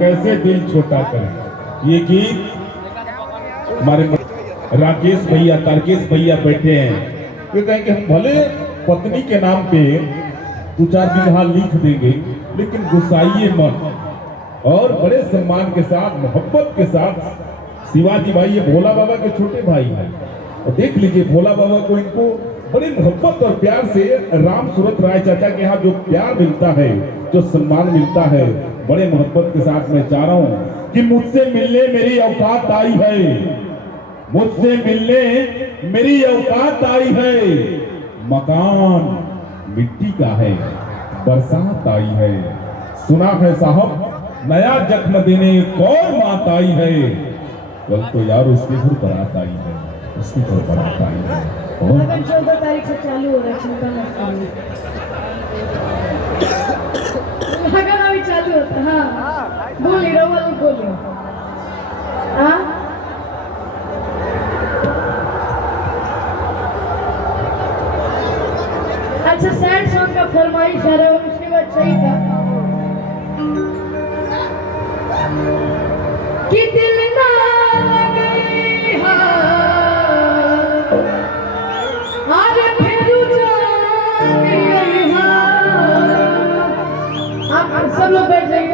कैसे दिल छोटा करें। ये गीत हमारे राकेश भैया तारकेश भैया बैठे हैं, वे कहें कि हम भले पत्नी के नाम पे 2-4 बीघा लिख देंगे, लेकिन गुस्साइए मत। और बड़े सम्मान के साथ मोहब्बत के साथ शिवाजी भाई ये भोला बाबा के छोटे भाई हैं, और देख लीजिए भोला बाबा को इनको बड़ी मोहब्बत और प्यार से राम सूरत राय चाचा के यहाँ जो प्यार मिलता है, जो सम्मान मिलता है, बड़े मोहब्बत के साथ मैं चाह रहा हूँ कि मुझसे मिलने मेरी औकात आई है, मुझसे मिलने मेरी औकात आई है। मकान मिट्टी का है, बरसात आई है, सुना है साहब नया जख्म देने कौन मात आई है। कल तो यार उसके घर बारात आई है, उसके घर बारात आई है। और 14 तारीख से चालू हो रहा है, चिंता मत लगन अभी चालू होता। हाँ बोली रवा लोग बोली। हाँ अच्छा सैड सॉन्ग का फरमाइश आ रहा है, उसके बाद सही था कि दिल ना लगे अरे फिर आप सब लोग बैठ जाइए।